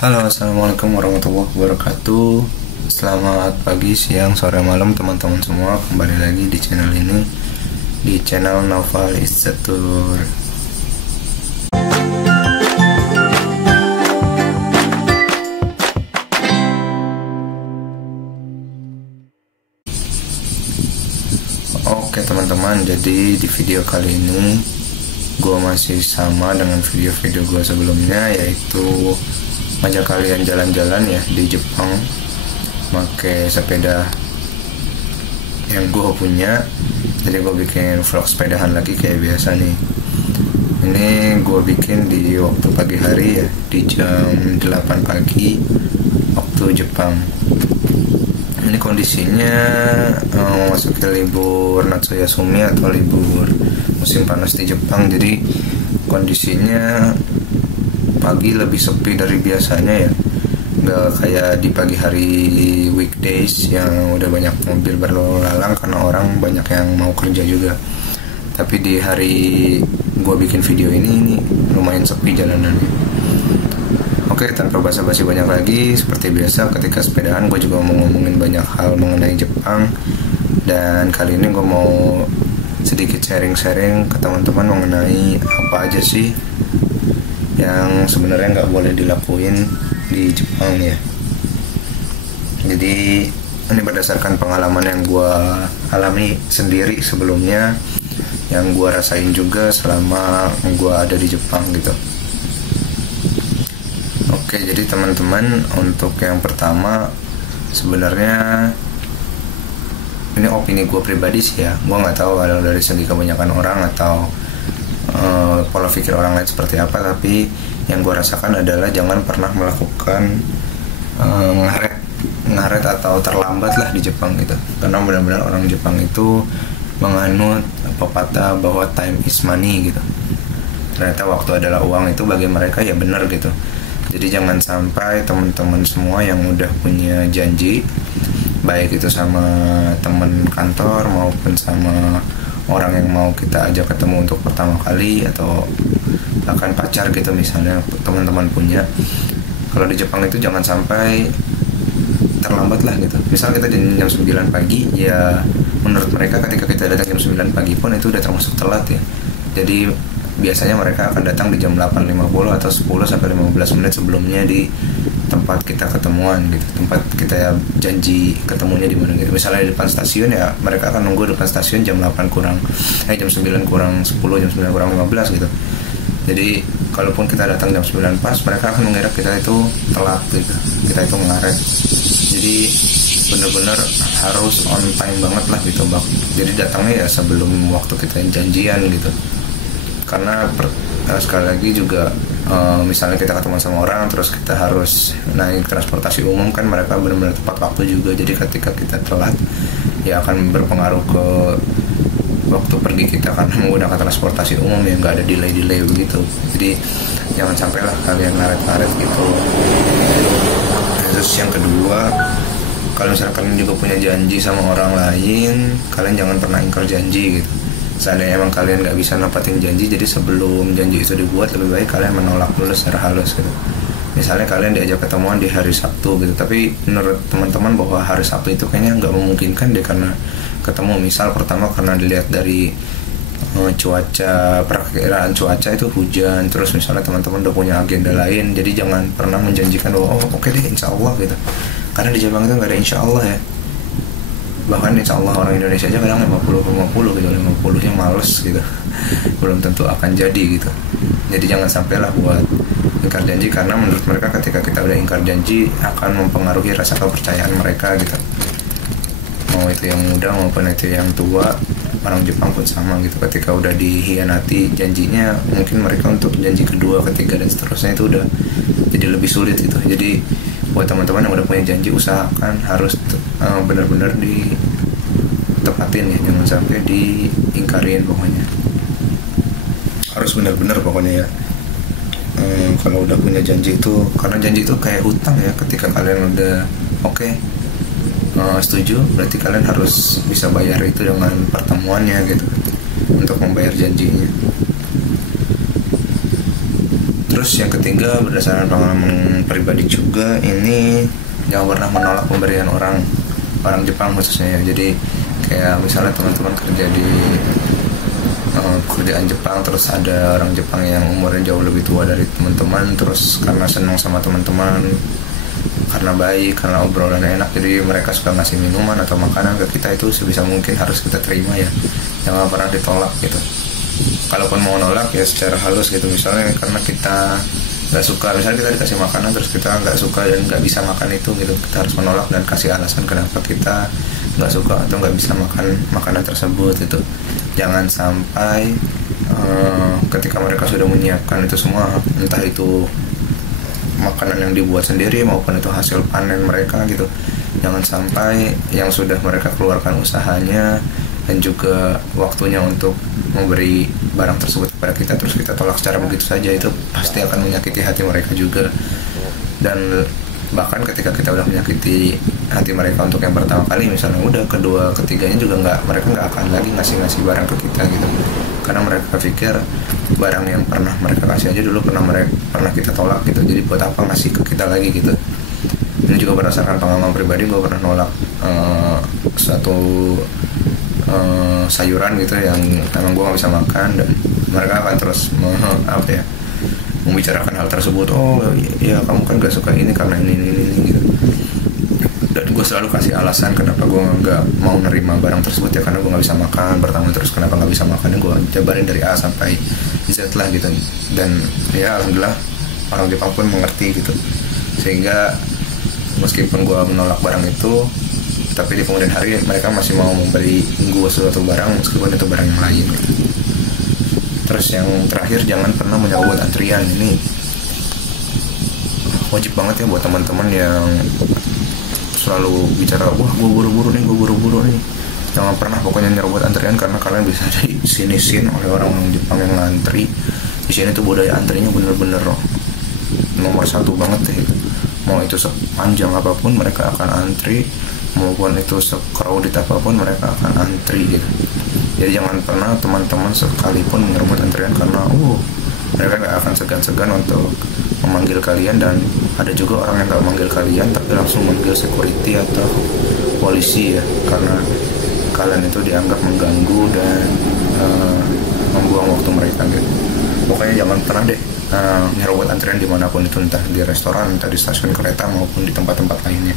Halo, assalamualaikum warahmatullahi wabarakatuh. Selamat pagi, siang, sore, malam teman-teman semua. Kembali lagi di channel ini, di channel Naufal Izzatur. Oke teman-teman, jadi di video kali ini gue masih sama dengan video-video gue sebelumnya, yaitu ngajak kalian jalan-jalan ya di Jepang pakai sepeda yang gue punya. Jadi gue bikin vlog sepedahan lagi kayak biasa nih. Ini gue bikin di waktu pagi hari ya, di jam 8 pagi waktu Jepang. Ini kondisinya masuk ke libur Natsuyasumi atau libur musim panas di Jepang. Jadi kondisinya pagi lebih sepi dari biasanya ya, nggak kayak di pagi hari weekdays yang udah banyak mobil berlalu lalang karena orang banyak yang mau kerja juga. Tapi di hari gue bikin video ini lumayan sepi jalanannya. Oke, tanpa basa-basi banyak lagi, seperti biasa ketika sepedaan gue juga mau ngomongin banyak hal mengenai Jepang. Dan kali ini gue mau sedikit sharing-sharing ke teman-teman mengenai apa aja sih yang sebenarnya nggak boleh dilakuin di Jepang ya. Jadi ini berdasarkan pengalaman yang gue alami sendiri sebelumnya, yang gue rasain juga selama gue ada di Jepang gitu. Oke, jadi teman-teman, untuk yang pertama sebenarnya ini opini gue pribadi sih ya. Gue nggak tahu kalau dari segi kebanyakan orang atau pola pikir orang lain seperti apa, tapi yang gue rasakan adalah jangan pernah melakukan ngaret atau terlambat lah di Jepang gitu. Karena benar-benar orang Jepang itu menganut pepatah bahwa time is money gitu. Ternyata waktu adalah uang, itu bagi mereka ya benar gitu. Jadi jangan sampai teman-teman semua yang udah punya janji, baik itu sama teman kantor maupun sama orang yang mau kita ajak ketemu untuk pertama kali, atau bahkan pacar gitu misalnya teman-teman punya. Kalau di Jepang itu jangan sampai terlambat lah gitu. Misal kita jam 9 pagi, ya menurut mereka ketika kita datang jam 9 pagi pun itu udah termasuk telat ya. Jadi biasanya mereka akan datang di jam 8.50 atau 10-15 menit sebelumnya di tempat kita ketemuan gitu, tempat kita ya janji ketemunya di mana gitu. Misalnya di depan stasiun, ya mereka akan nunggu depan stasiun jam 9 kurang 10, jam 9 kurang 15 gitu. Jadi kalaupun kita datang jam 9 pas, mereka akan mengira kita itu telat gitu, kita itu ngaret. Jadi benar-benar harus on time banget lah gitu bang. Jadi datangnya ya sebelum waktu kita janjian gitu. Karena sekali lagi juga misalnya kita ketemu sama orang terus kita harus naik transportasi umum, kan mereka benar-benar tepat waktu juga. Jadi ketika kita telat ya akan berpengaruh ke waktu pergi kita karena menggunakan transportasi umum yang nggak ada delay begitu. Jadi jangan sampai lah kalian ngaret-ngaret gitu. Terus yang kedua, kalau misalnya kalian juga punya janji sama orang lain, kalian jangan pernah ingkar janji gitu. Seandainya emang kalian nggak bisa nepatin janji, jadi sebelum janji itu dibuat lebih baik kalian menolak dulu secara halus gitu. Misalnya kalian diajak ketemuan di hari Sabtu gitu, tapi menurut teman-teman bahwa hari Sabtu itu kayaknya nggak memungkinkan deh karena ketemu. Misal pertama karena dilihat dari cuaca, perakiraan cuaca itu hujan, terus misalnya teman-teman udah punya agenda lain, jadi jangan pernah menjanjikan bahwa oke deh insya Allah gitu. Karena di Jepang itu nggak ada insya Allah ya. Bahkan insya Allah orang Indonesia aja kadang 50-50 gitu, 50-nya males gitu, belum tentu akan jadi gitu. Jadi jangan sampailah buat ingkar janji, karena menurut mereka ketika kita udah ingkar janji akan mempengaruhi rasa kepercayaan mereka gitu. Mau itu yang muda maupun itu yang tua, orang Jepang pun sama gitu. Ketika udah dihianati janjinya, mungkin mereka untuk janji kedua, ketiga dan seterusnya itu udah jadi lebih sulit gitu. Jadi buat teman-teman yang udah punya janji, usahakan harus benar-benar ditepatin ya, jangan sampai diingkarin. Pokoknya harus benar-benar pokoknya ya. Kalau udah punya janji itu, karena janji itu kayak hutang ya. Ketika kalian udah setuju, berarti kalian harus bisa bayar itu dengan pertemuannya gitu, untuk membayar janjinya. Terus yang ketiga, berdasarkan pengalaman pribadi juga, ini jangan pernah menolak pemberian orang Jepang khususnya ya. Jadi kayak misalnya teman-teman kerja di pekerjaan Jepang, terus ada orang Jepang yang umurnya jauh lebih tua dari teman-teman, terus karena senang sama teman-teman, karena baik, karena obrolannya enak, jadi mereka suka ngasih minuman atau makanan ke kita, itu sebisa mungkin harus kita terima ya, jangan pernah ditolak gitu. Kalaupun mau nolak ya secara halus gitu, misalnya karena kita nggak suka, misalnya kita dikasih makanan terus kita nggak suka dan nggak bisa makan itu gitu, kita harus menolak dan kasih alasan kenapa kita nggak suka atau nggak bisa makan makanan tersebut itu. Jangan sampai ketika mereka sudah menyiapkan itu semua, entah itu makanan yang dibuat sendiri maupun itu hasil panen mereka gitu, jangan sampai yang sudah mereka keluarkan usahanya dan juga waktunya untuk memberi barang tersebut kepada kita terus kita tolak secara begitu saja, itu pasti akan menyakiti hati mereka juga. Dan bahkan ketika kita udah menyakiti hati mereka untuk yang pertama kali, misalnya udah kedua ketiganya juga mereka nggak akan lagi ngasih barang ke kita gitu, karena mereka pikir barang yang pernah mereka kasih aja dulu pernah kita tolak gitu, jadi buat apa ngasih ke kita lagi gitu. Ini juga berdasarkan pengalaman pribadi, gue pernah nolak satu sayuran gitu yang emang gue nggak bisa makan, dan mereka akan terus membicarakan hal tersebut. Oh ya kamu kan gak suka ini karena ini gitu, dan gue selalu kasih alasan kenapa gue nggak mau nerima barang tersebut ya, karena gue nggak bisa makan pertama, terus kenapa nggak bisa makan, gue jabarin dari A sampai Z lah gitu. Dan ya alhamdulillah orang Jepang pun mengerti gitu, sehingga meskipun gue menolak barang itu, tapi di kemudian hari mereka masih mau memberi gue suatu barang meskipun itu barang yang lain gitu. Terus yang terakhir, jangan pernah menyambut antrian. Ini wajib banget ya buat teman-teman yang selalu bicara, wah gue buru-buru nih. Jangan pernah pokoknya nyerobot antrian, karena kalian bisa disinisin oleh orang Jepang yang ngantri. Di sini tuh budaya antrinya bener-bener nomor satu banget ya. Mau itu sepanjang apapun mereka akan antri, maupun itu se-crowded apapun mereka akan antri gitu. Jadi jangan pernah teman-teman sekalipun menyerobot antrian, karena mereka gak akan segan-segan untuk memanggil kalian. Dan ada juga orang yang gak memanggil kalian tapi langsung memanggil security atau polisi ya, karena kalian itu dianggap mengganggu dan membuang waktu mereka gitu. Pokoknya jangan pernah deh nyerobot antrian dimanapun itu, entah di restoran, entah di stasiun kereta maupun di tempat-tempat lainnya.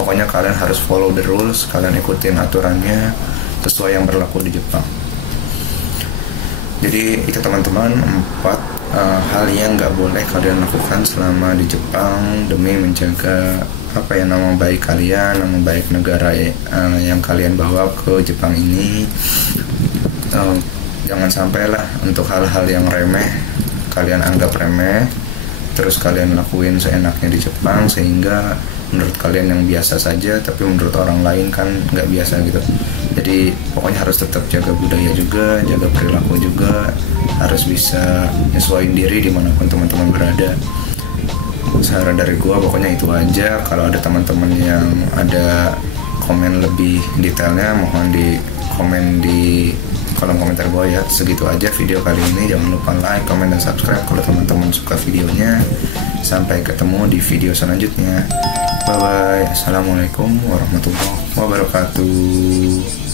Pokoknya kalian harus follow the rules, kalian ikutin aturannya sesuai yang berlaku di Jepang. Jadi itu teman-teman 4 hal yang nggak boleh kalian lakukan selama di Jepang demi menjaga nama baik kalian, nama baik negara yang kalian bawa ke Jepang ini. Jangan sampailah untuk hal-hal yang remeh kalian anggap remeh, terus kalian lakuin seenaknya di Jepang, sehingga menurut kalian yang biasa saja tapi menurut orang lain kan nggak biasa gitu. Jadi pokoknya harus tetap jaga budaya juga, jaga perilaku juga, harus bisa nyesuaiin diri dimanapun teman-teman berada. Saran dari gua pokoknya itu aja. Kalau ada teman-teman yang ada komen lebih detailnya, mohon di komen di kolom komentar bawah ya. Segitu aja video kali ini. Jangan lupa like, comment, dan subscribe kalau teman-teman suka videonya. Sampai ketemu di video selanjutnya. Bye bye. Assalamualaikum warahmatullahi wabarakatuh.